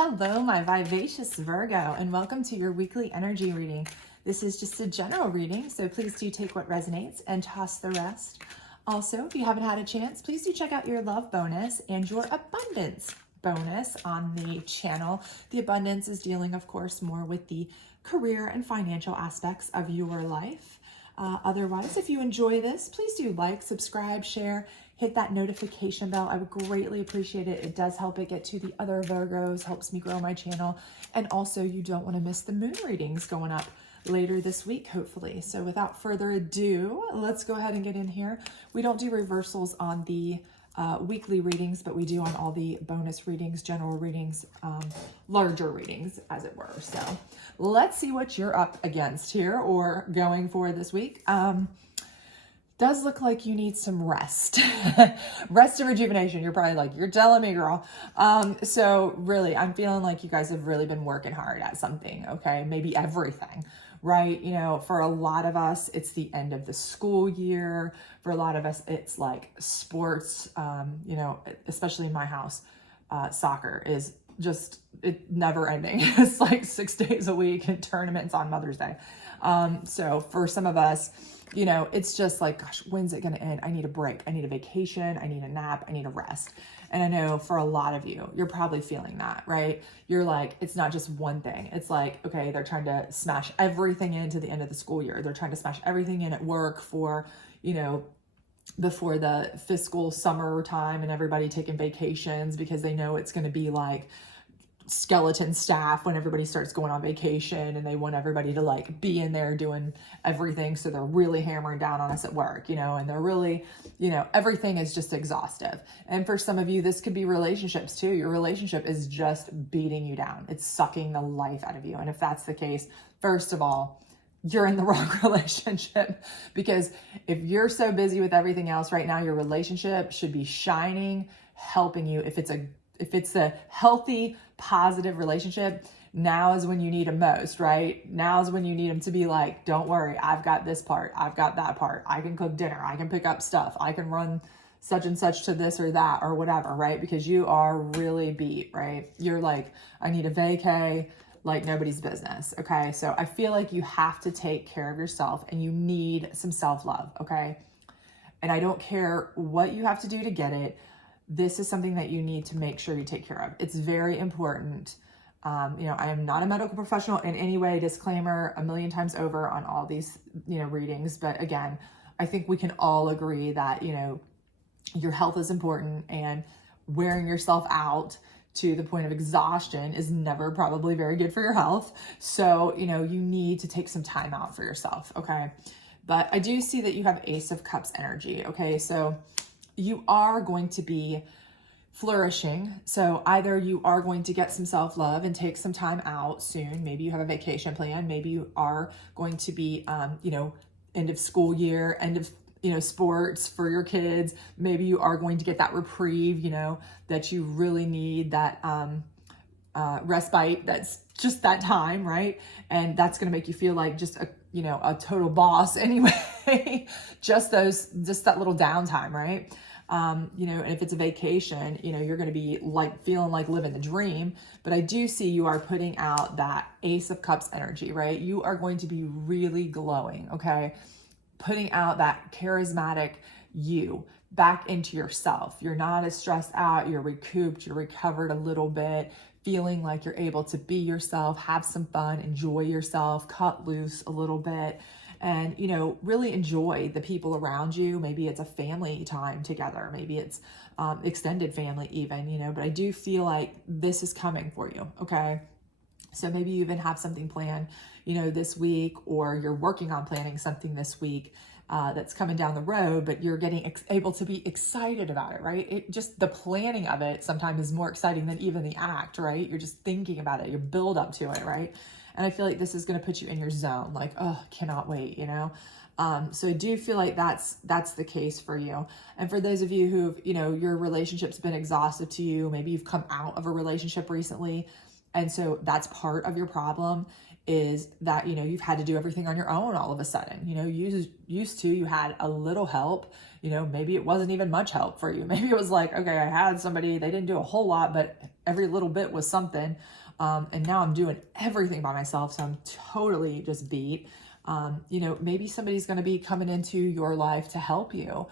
Hello, my vivacious Virgo, and welcome to your weekly energy reading. This is just a general reading, so please do take what resonates and toss the rest. Also, if you haven't had a chance, please do check out your love bonus and your abundance bonus on the channel. The abundance is dealing, of course, more with the career and financial aspects of your life. Otherwise, if you enjoy this, please do like, subscribe, share, hit that notification bell. I would greatly appreciate it. It does help it get to the other Virgos, helps me grow my channel. And also, you don't want to miss the moon readings going up later this week, hopefully. So without further ado, let's go ahead and get in here. We don't do reversals on the weekly readings, but we do on all the bonus readings, general readings, larger readings, as it were. So let's see what you're up against here or going for this week. Does look like you need some rest. Rest and rejuvenation. You're probably like, you're telling me, girl. So really, I'm feeling like you guys have really been working hard at something, okay? Maybe everything, right? You know, for a lot of us, it's the end of the school year. For a lot of us, it's like sports, you know, especially in my house, soccer is just never ending. It's like 6 days a week and tournaments on Mother's Day. So for some of us, you know, it's just like, gosh, when's it going to end? I need a break. I need a vacation. I need a nap. I need a rest. And I know for a lot of you, you're probably feeling that, right? You're like, it's not just one thing. It's like, okay, they're trying to smash everything into the end of the school year. They're trying to smash everything in at work for, you know, before the fiscal summer time and everybody taking vacations because they know it's going to be like skeleton staff when everybody starts going on vacation and they want everybody to like be in there doing everything. So they're really hammering down on us at work, you know, and they're really, you know, everything is just exhaustive. And for some of you, this could be relationships too. Your relationship is just beating you down. It's sucking the life out of you. And if that's the case, first of all, you're in the wrong relationship, because if you're so busy with everything else right now, your relationship should be shining, helping you. If it's a healthy, positive relationship, now is when you need them most, right? Now is when you need them to be like, don't worry, I've got this part, I've got that part, I can cook dinner, I can pick up stuff, I can run such and such to this or that or whatever, right? Because you are really beat, right? You're like, I need a vacay, like nobody's business, okay? So I feel like you have to take care of yourself and you need some self-love, okay? And I don't care what you have to do to get it. This is something that you need to make sure you take care of. It's very important. You know, I am not a medical professional in any way, disclaimer a million times over on all these, you know, readings. But again, I think we can all agree that, you know, your health is important, and wearing yourself out to the point of exhaustion is never probably very good for your health. So, you know, you need to take some time out for yourself. Okay. But I do see that you have Ace of Cups energy. Okay. So you are going to be flourishing. So either you are going to get some self-love and take some time out soon. Maybe you have a vacation plan. Maybe you are going to be, you know, end of school year, end of, you know, sports for your kids. Maybe you are going to get that reprieve, you know, that you really need, that respite. That's just that time, right? And that's going to make you feel like just a, you know, a total boss anyway. just that little downtime, right? You know, and if it's a vacation, you know, you're going to be like feeling like living the dream. But I do see you are putting out that Ace of Cups energy, right? You are going to be really glowing, okay? Putting out that charismatic you back into yourself. You're not as stressed out. You're recouped. You're recovered a little bit, feeling like you're able to be yourself, have some fun, enjoy yourself, cut loose a little bit. And, you know, really enjoy the people around you. Maybe it's a family time together. Maybe it's extended family even, you know, but I do feel like this is coming for you, okay? So maybe you even have something planned, you know, this week, or you're working on planning something this week that's coming down the road, but you're getting able to be excited about it, right? It just, the planning of it sometimes is more exciting than even the act, right? You're just thinking about it, you build up to it, right? And I feel like this is going to put you in your zone, like, oh, cannot wait, you know? So I do feel like that's the case for you. And for those of you who've, you know, your relationship's been exhaustive to you, maybe you've come out of a relationship recently, and so that's part of your problem, is that, you know, you've had to do everything on your own all of a sudden. You know, you had a little help, you know, maybe it wasn't even much help for you. Maybe it was like, okay, I had somebody, they didn't do a whole lot, but every little bit was something. And now I'm doing everything by myself. So I'm totally just beat. You know, maybe somebody's going to be coming into your life to help you.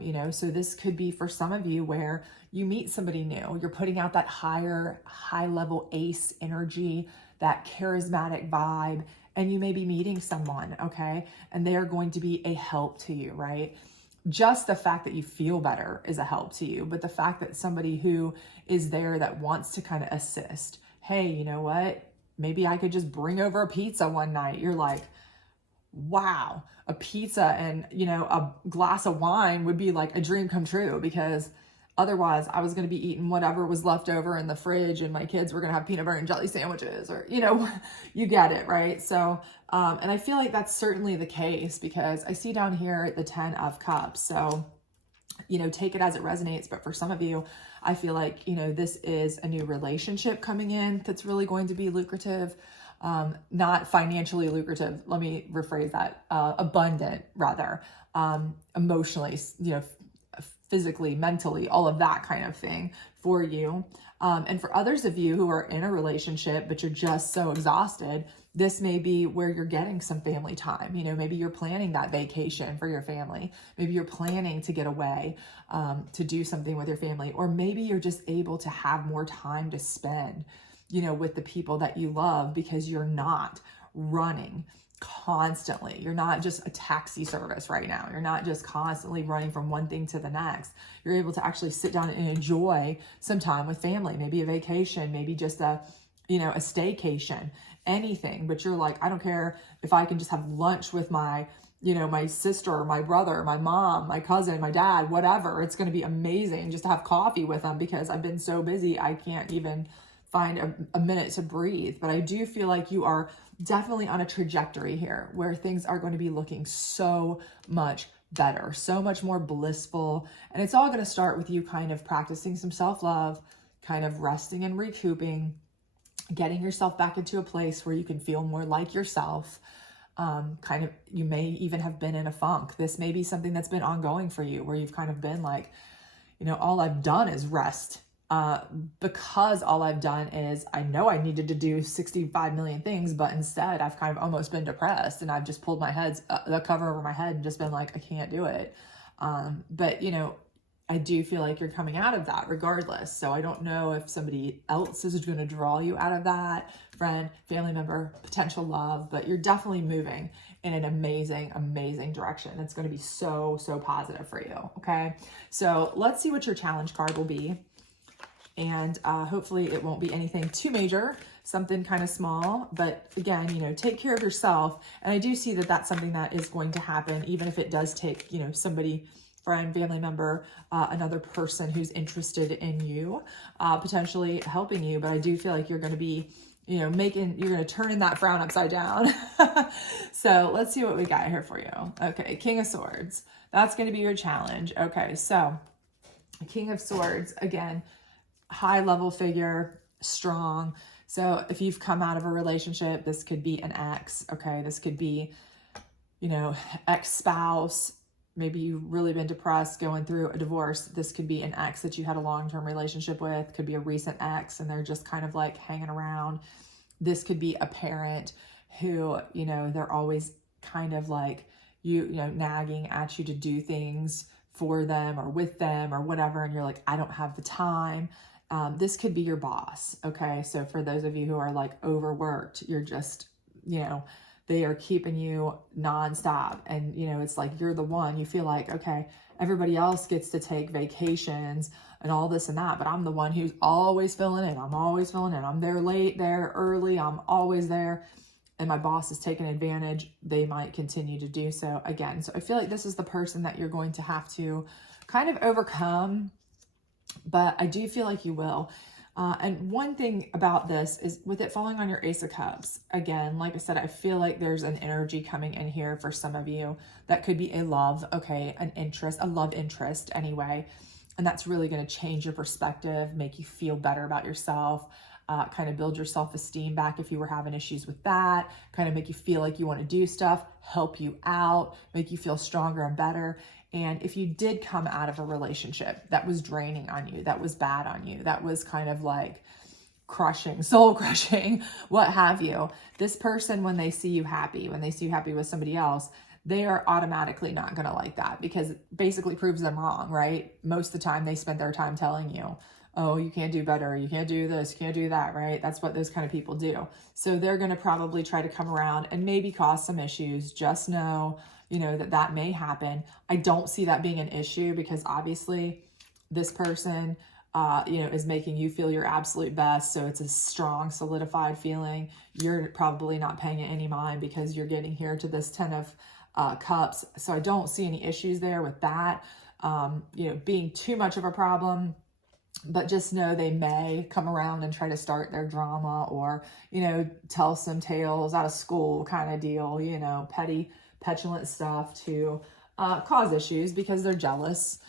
You know, so this could be for some of you where you meet somebody new, you're putting out that high level ace energy, that charismatic vibe, and you may be meeting someone, okay? And they are going to be a help to you, right? Just the fact that you feel better is a help to you, but the fact that somebody who is there that wants to kind of assist, hey, you know what? Maybe I could just bring over a pizza one night. You're like, wow, a pizza and, you know, a glass of wine would be like a dream come true, because otherwise I was going to be eating whatever was left over in the fridge and my kids were going to have peanut butter and jelly sandwiches, or, you know, you get it, right? So, and I feel like that's certainly the case, because I see down here the 10 of Cups. So, you know, take it as it resonates. But for some of you, I feel like, you know, this is a new relationship coming in that's really going to be lucrative. Not financially lucrative. Let me rephrase that. Abundant, rather. Emotionally, you know, physically, mentally, all of that kind of thing for you. And for others of you who are in a relationship, but you're just so exhausted, this may be where you're getting some family time. You know, maybe you're planning that vacation for your family. Maybe you're planning to get away, to do something with your family, or maybe you're just able to have more time to spend, you know, with the people that you love, because you're not running constantly. You're not just a taxi service right now. You're not just constantly running from one thing to the next. You're able to actually sit down and enjoy some time with family, maybe a vacation, maybe just a, you know, a staycation, anything. But you're like, I don't care if I can just have lunch with my, you know, my sister, my brother, my mom, my cousin, my dad, whatever. It's going to be amazing just to have coffee with them, because I've been so busy, I can't even find a minute to breathe. But I do feel like you are definitely on a trajectory here where things are going to be looking so much better, so much more blissful. And it's all going to start with you kind of practicing some self-love, kind of resting and recouping, getting yourself back into a place where you can feel more like yourself. Kind of, you may even have been in a funk. This may be something that's been ongoing for you, where you've kind of been like, you know, all I've done is rest. Because all I've done is, I know I needed to do 65 million things, but instead I've kind of almost been depressed, and I've just pulled the cover over my head and just been like, I can't do it. But you know, I do feel like you're coming out of that regardless. So I don't know if somebody else is going to draw you out of that, friend, family member, potential love, but you're definitely moving in an amazing, amazing direction. It's going to be so, so positive for you. Okay. So let's see what your challenge card will be. And hopefully it won't be anything too major, something kind of small. But again, you know, take care of yourself. And I do see that that's something that is going to happen, even if it does take, you know, somebody, friend, family member, another person who's interested in you, potentially helping you. But I do feel like you're going to be, you know, you're going to turn that frown upside down. So let's see what we got here for you. Okay. King of Swords. That's going to be your challenge. Okay. So King of Swords, again, high level figure, strong. So if you've come out of a relationship, this could be an ex. Okay. This could be, you know, ex-spouse. Maybe you've really been depressed, going through a divorce. This could be an ex that you had a long-term relationship with. Could be a recent ex and they're just kind of like hanging around. This could be a parent who, you know, they're always kind of like you know, nagging at you to do things for them or with them or whatever. And you're like, I don't have the time. This could be your boss. Okay. So for those of you who are like overworked, you're just, you know, they are keeping you nonstop. And, you know, it's like, you're the one, you feel like, okay, everybody else gets to take vacations and all this and that, but I'm the one who's always filling in. I'm always filling in. I'm there late, there early. I'm always there. And my boss is taking advantage. They might continue to do so again. So I feel like this is the person that you're going to have to kind of overcome, but I do feel like you will. And one thing about this is with it falling on your Ace of Cups, again, like I said, I feel like there's an energy coming in here for some of you that could be a love, okay, an interest, a love interest anyway. And that's really going to change your perspective, make you feel better about yourself, kind of build your self-esteem back if you were having issues with that, kind of make you feel like you want to do stuff, help you out, make you feel stronger and better. And if you did come out of a relationship that was draining on you, that was bad on you, that was kind of like crushing, soul crushing, what have you, this person, when they see you happy, when they see you happy with somebody else, they are automatically not going to like that, because it basically proves them wrong, right? Most of the time they spend their time telling you, oh, you can't do better, you can't do this, you can't do that, right? That's what those kind of people do. So they're going to probably try to come around and maybe cause some issues. Just know, that may happen. I don't see that being an issue, because obviously this person is making you feel your absolute best. So it's a strong, solidified feeling. You're probably not paying it any mind, because you're getting here to this 10 of Cups. So I don't see any issues there with that, being too much of a problem. But just know they may come around and try to start their drama, or, tell some tales out of school kind of deal, petty, petulant stuff to cause issues because they're jealous.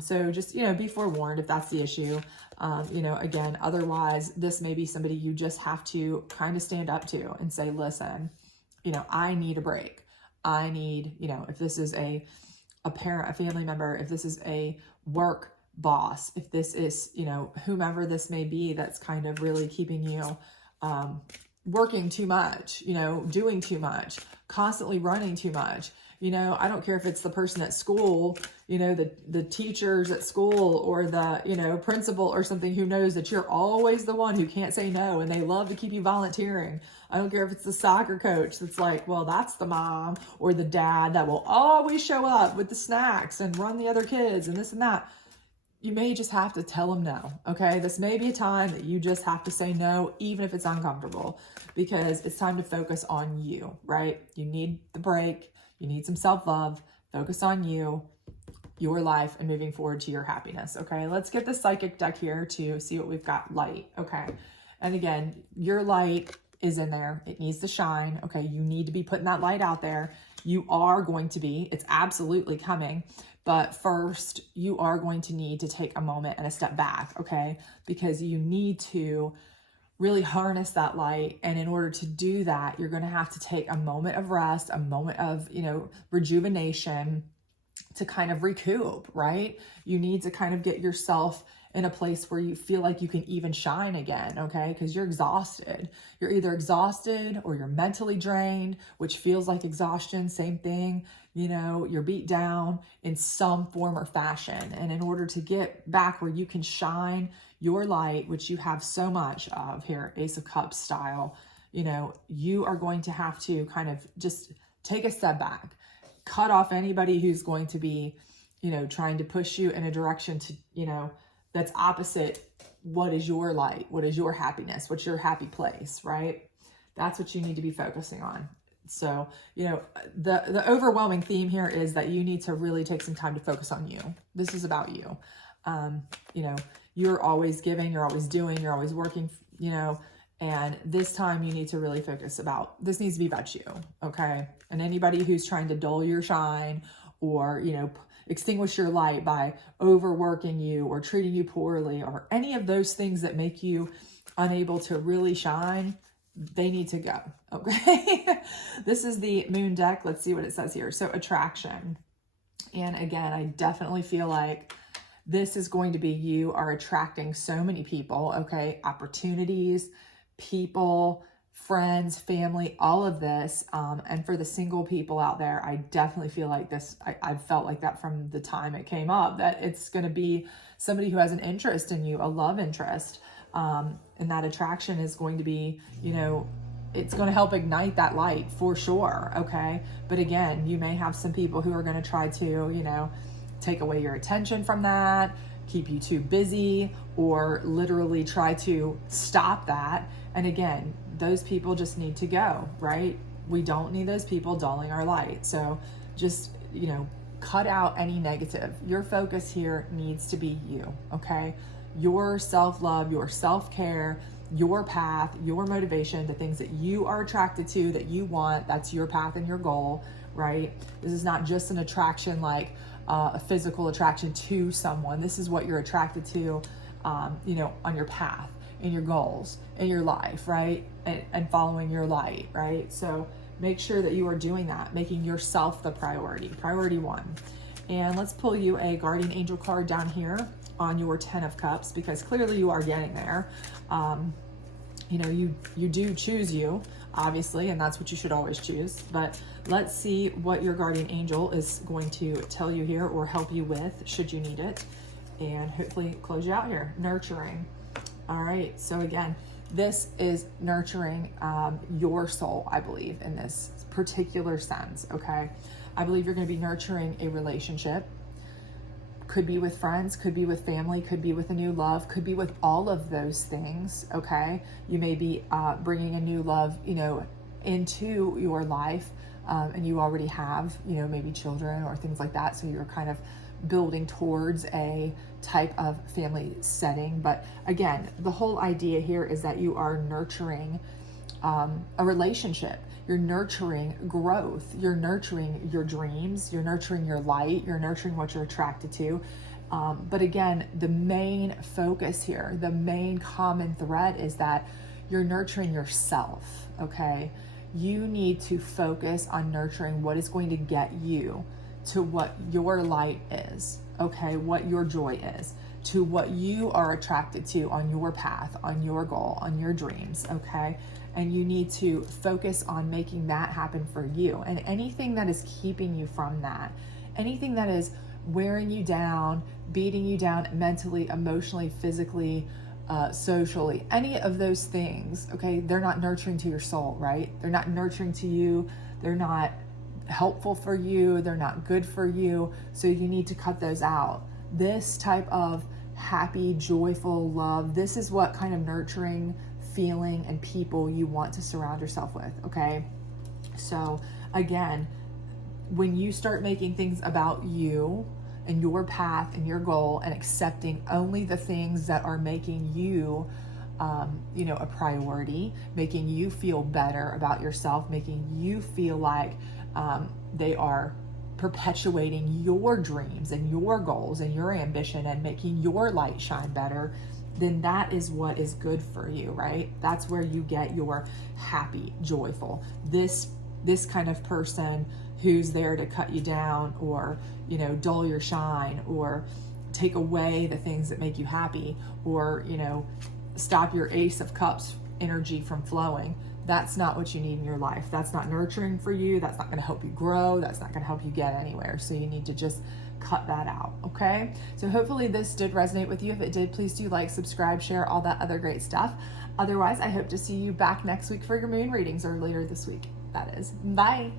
So just, be forewarned if that's the issue. Again, otherwise, this may be somebody you just have to kind of stand up to and say, listen, I need a break. I need, if this is a parent, a family member, if this is a work boss, if this is, whomever this may be, that's kind of really keeping you working too much, doing too much, constantly running too much. I don't care if it's the person at school, the teachers at school, or the, principal or something, who knows that you're always the one who can't say no, and they love to keep you volunteering. I don't care if it's the soccer coach that's like, well, that's the mom or the dad that will always show up with the snacks and run the other kids and this and that. You may just have to tell them no, okay? This may be a time that you just have to say no, even if it's uncomfortable, because it's time to focus on you, right? You need the break. You need some self-love. Focus on you, your life, and moving forward to your happiness, okay? Let's get the psychic deck here to see what we've got. Light, okay? And again, your light is in there. It needs to shine, okay? You need to be putting that light out there. You are going to be. It's absolutely coming. But first, you are going to need to take a moment and a step back, okay? Because you need to really harness that light. And in order to do that, you're going to have to take a moment of rest, a moment of, rejuvenation, to kind of recoup, right? You need to kind of get yourself in a place where you feel like you can even shine again, okay? Because you're exhausted. You're either exhausted or you're mentally drained, which feels like exhaustion, same thing. You're beat down in some form or fashion. And in order to get back where you can shine your light, which you have so much of here, Ace of Cups style, you are going to have to kind of just take a step back, cut off anybody who's going to be, trying to push you in a direction to, that's opposite what is your light, what is your happiness, what's your happy place, right? That's what you need to be focusing on. So, the overwhelming theme here is that you need to really take some time to focus on you. This is about you. You're always giving, you're always doing, you're always working, and this time you need to really focus this needs to be about you, okay? And anybody who's trying to dull your shine or, extinguish your light by overworking you or treating you poorly or any of those things that make you unable to really shine, they need to go, okay? This is the moon deck. Let's see what it says here. So attraction. And again, I definitely feel like this is going to be, you are attracting so many people, okay? Opportunities, people, friends, family, all of this. And for the single people out there, I definitely feel like this, I've felt like that from the time it came up, that it's going to be somebody who has an interest in you, a love interest. And that attraction is going to be, it's going to help ignite that light for sure. Okay. But again, you may have some people who are going to try to, take away your attention from that, keep you too busy, or literally try to stop that. And again, those people just need to go, right? We don't need those people dulling our light. So just, cut out any negative. Your focus here needs to be you, okay? Your self-love, your self-care, your path, your motivation, the things that you are attracted to, that you want, that's your path and your goal, right? This is not just an attraction like a physical attraction to someone. This is what you're attracted to, on your path, in your goals, in your life, right? And following your light, right? So make sure that you are doing that, making yourself the priority one. And let's pull you a guardian angel card down here on your 10 of Cups, because clearly you are getting there. You know, you do choose you, obviously, and that's what you should always choose. But let's see what your guardian angel is going to tell you here or help you with, should you need it. And hopefully close you out here. Nurturing. All right, so again, this is nurturing your soul, I believe, in this particular sense, okay? I believe you're going to be nurturing a relationship. Could be with friends, could be with family, could be with a new love, could be with all of those things, okay? You may be bringing a new love, you know, into your life, and you already have, you know, maybe children or things like that, so you're kind of building towards a type of family setting. But again, the whole idea here is that you are nurturing a relationship. You're nurturing growth. You're nurturing your dreams. You're nurturing your light. You're nurturing what you're attracted to. But again, the main focus here, the main common thread is that you're nurturing yourself, okay? You need to focus on nurturing what is going to get you to what your light is, okay? What your joy is, to what you are attracted to on your path, on your goal, on your dreams, okay? And you need to focus on making that happen for you. And anything that is keeping you from that, anything that is wearing you down, beating you down mentally, emotionally, physically, socially, any of those things, okay, they're not nurturing to your soul, right? They're not nurturing to you. They're not helpful for you. They're not good for you. So you need to cut those out. This type of happy, joyful love, this is what kind of nurturing feeling and people you want to surround yourself with, okay? So again, when you start making things about you and your path and your goal and accepting only the things that are making you you know, a priority, making you feel better about yourself, making you feel like they are perpetuating your dreams and your goals and your ambition and making your light shine better, then that is what is good for you, right? That's where you get your happy, joyful. This kind of person who's there to cut you down or, you know, dull your shine or take away the things that make you happy or, you know, stop your Ace of Cups energy from flowing. That's not what you need in your life. That's not nurturing for you. That's not going to help you grow. That's not going to help you get anywhere. So you need to just cut that out, okay? So hopefully this did resonate with you. If it did, please do like, subscribe, share, all that other great stuff. Otherwise, I hope to see you back next week for your moon readings, or later this week, that is. Bye.